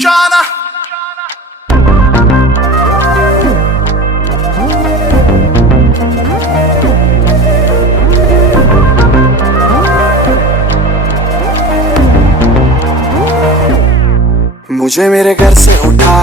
जाना मुझे मेरे घर से उठा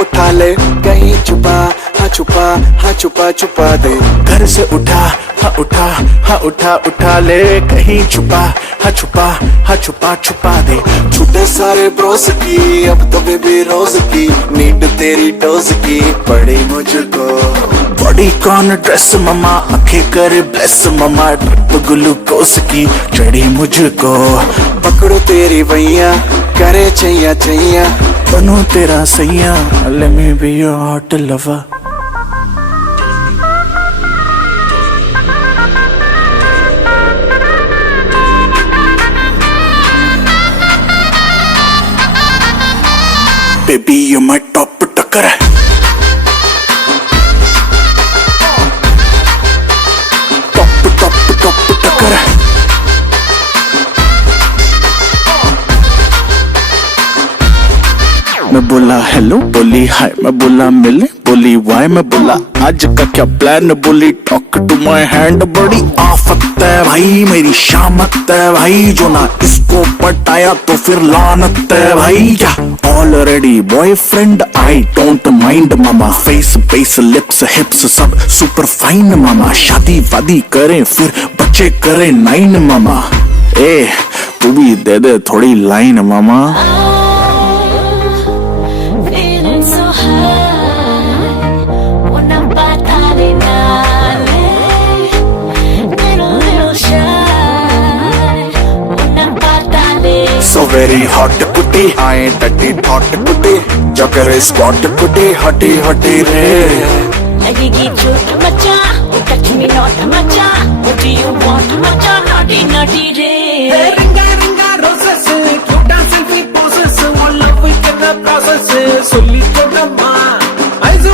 उठा ले कहीं छुपा हाँ छुपा छुपा दे। घर से उठा ले कहीं छुपा हाँ छुपा छुपा दे। छूटे सारे ब्रोस की अब तो बेबी रोज की नीड तेरी डोज की पड़ी मुझको। बॉडी कॉन ड्रेस ममा आंखें करे ब्लेस ममा ड्रिप ग्लूकोज की चढ़ी मुझको। पकड़ो तेरी भैया करे चैया बनूं तेरा सैया let me be your hot lover। Baby you're my top टक्कर है। टॉप टक्कर है। मैं बोला हेलो बोली हाय मैं बोला मिले बोली वाई मैं बोला आज का क्या प्लान बोली टॉक टू माय हैंड। बड़ी आफत है भाई मेरी शामत है भाई जो ना इसको पटाया तो फिर लानत है भाई। क्या already boyfriend I don't mind mama phase base lips हिप्स सब सुपर फाइन मामा। शादी वादी करें फिर बच्चे करें 9 मामा। ए तू भी दे दे थोड़ी लाइन मामा। So very hot कुटी आए टट्टी थॉट कुटी जो करे स्पॉट कुटी हटी रे। लगेगी चोट मचा touch me not मचा what do you want मचा naughty रे। Ringa roses cute selfie poses all love we can process சொல்லிக்கோடமா ஐசோ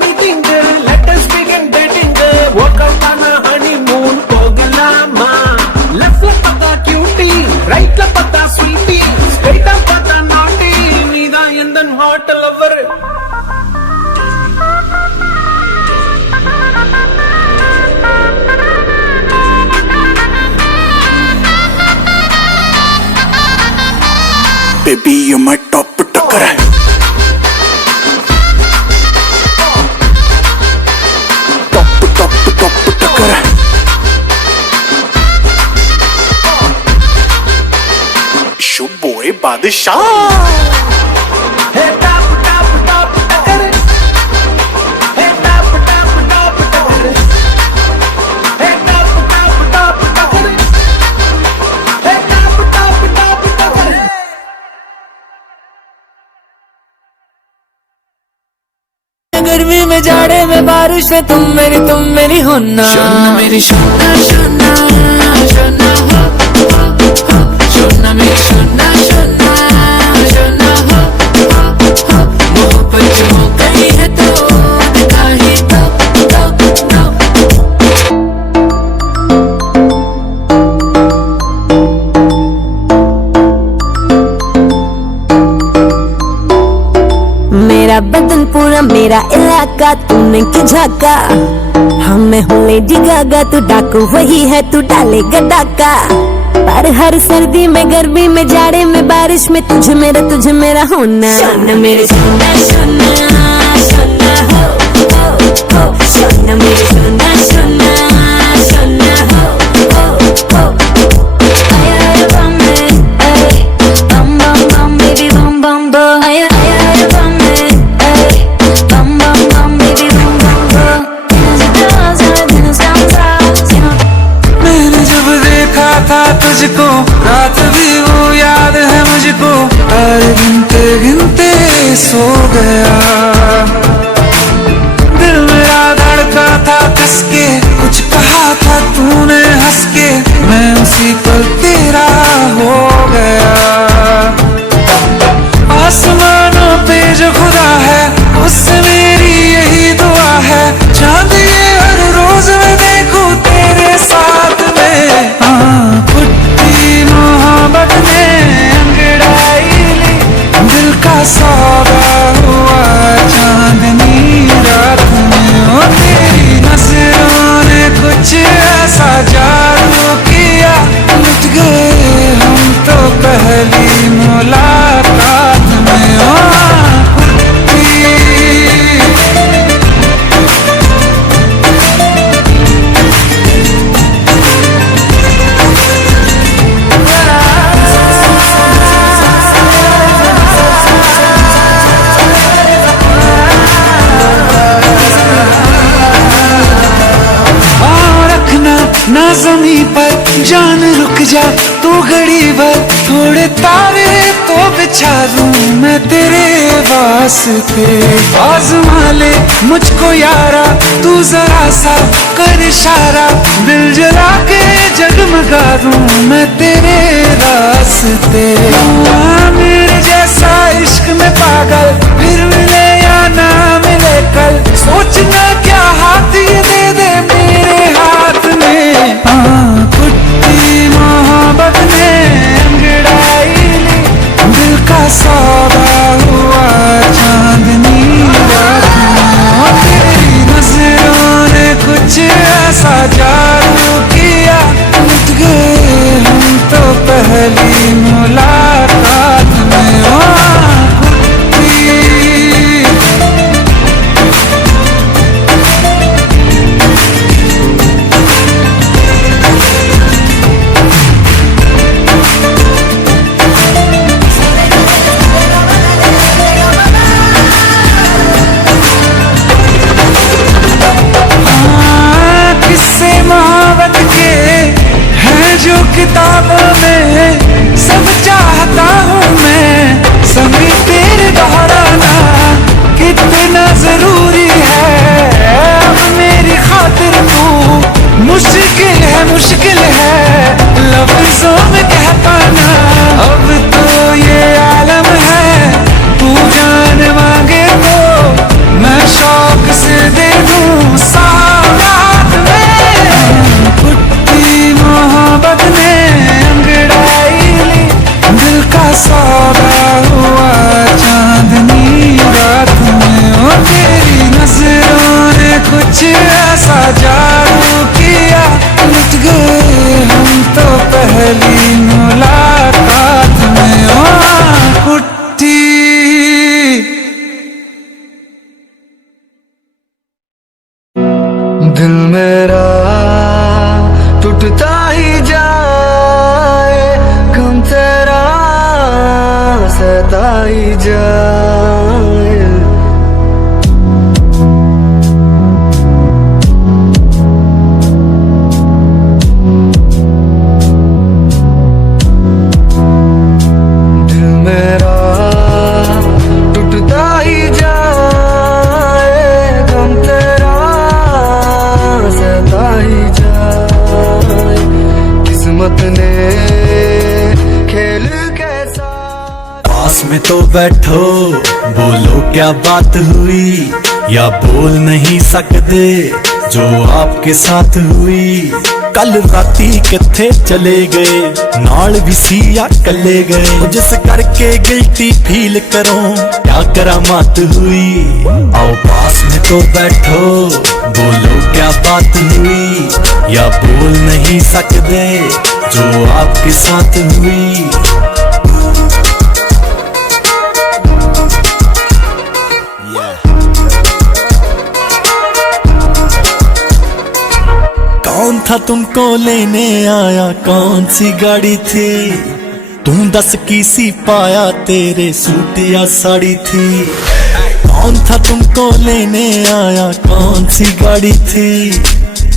meeting let us begin dating work out on a honeymoon போகலாமா। left la pata cutie right la pata sweetie straight up pata naughty நீதான் எந்தன் hot lover। Baby you're my top टक्कर है। Top टक्कर है। शुभ boy बादशाह। गर्मी में जाड़े में बारिश में तुम मेरी होना शोना मेरी शोना शोना शोना हो शोना मेरी शोना शोना शोना हो मोहब्बत हो गई है तो दिखा ही तो मेरा बदन पूरा मेरा इलाका तूने क्यों झाका। हमें हो लेडी गागा तू डाकू वही है तू डालेगा डाका। पर हर सर्दी में गर्मी में जाड़े में बारिश में तुझे मेरा होना शोना मेरे शोना शोना शोना हो शोना मेरे शोना शोना शोना हो आया बम बम बम बेबी बम बम बम आया बम तुझको रात भी वो याद है मुझको हर गिनते सो गया। दिल मेरा धड़का था किसके कुछ कहा था तूने हंस के मैं उसी पल तेरा हो गया। आसमानों पे जो खुदा है उससे मेरी यही दुआ है चांद ये हर रोज मैं देखूं तेरे साथ में। जमीन पर जान रुक जा तू घड़ी भर, थोड़े तारे तो बिछा दूं मैं तेरे वास्ते। आज़मा ले मुझको यारा तू जरा सा कर इशारा, दिल जला के जगमगा दूं मैं तेरे रास्ते। मेरे जैसा इश्क में पागल फिर मिले या ना मिले कल, सोचना क्या हाथ ये दे दे मेरे हाथ में। कुट्टी मोहब्बत ने अंगड़ाई ली, दिल का सौदा हुआ चांदनी रात में। तेरी नजरों ने कुछ ऐसा जादू किया, लुट गए हम तो पहली मुलाकात में। जो किताबों में सब चाहता हूँ मैं, सभी तेरे दोहराना कितना जरूरी है। अब मेरी खातिर तू मुश्किल है लफ्जों में कह पाना। अब तो ये आलम है तू जान मांगे तो मैं शौक से दे दूँ साथ में। कुट्टी मोहब्बत ने अंगड़ाई ली, दिल का सौदा हुआ चांदनी रात में। ओ तेरी नजरों ने कुछ ऐसा जादू किया, लुट गए हम तो पहली मुलाकात में। ओ कुट्टी दिल मेरा टूटता ही जाए, गम तेरा सहता ही जाए। दिल मेरा टूटता ही जाए, गम तेरा सहता ही जाए। किस्मत ने खेल कैसा। पास में तो बैठो बोलो क्या बात हुई, या बोल नहीं सकते जो आपके साथ हुई। कल राती किथे चले गए, नाल भी सी या कले गए। जिस करके गिल्टी फील करो क्या करामात हुई। आओ पास में तो बैठो बोलो क्या बात हुई, या बोल नहीं सकते जो आपके साथ हुई। कौन था तुमको लेने आया, कौन सी गाड़ी थी, तुम दस की सी पाया तेरे सूट या साड़ी थी। कौन था तुमको लेने आया, कौन सी गाड़ी थी,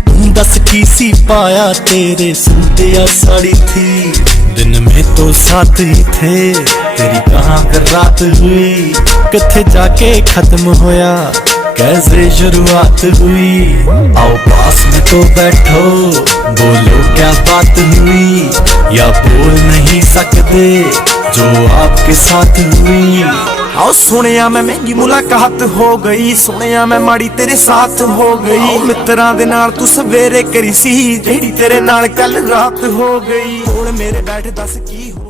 तुम दस की सी पाया तेरे सूट या साड़ी थी। दिन में तो साथ ही थे, तेरी कहाँ फिर रात हुई, किथे जाके खत्म होया कैसे शुरुआत हुई। आओ पास में तो बैठो बोलो क्या बात हुई, या बोल नहीं सकते जो आपके साथ हुई। आओ सुनिया मैं महंगी मुलाकात हो गई, सुनिया मैं माड़ी तेरे साथ हो गई। मित्रां दे नाल तू सवेरे करी सी, जेड़ी तेरे नाल कल रात हो गई। हुण मेरे बैठ दस की हो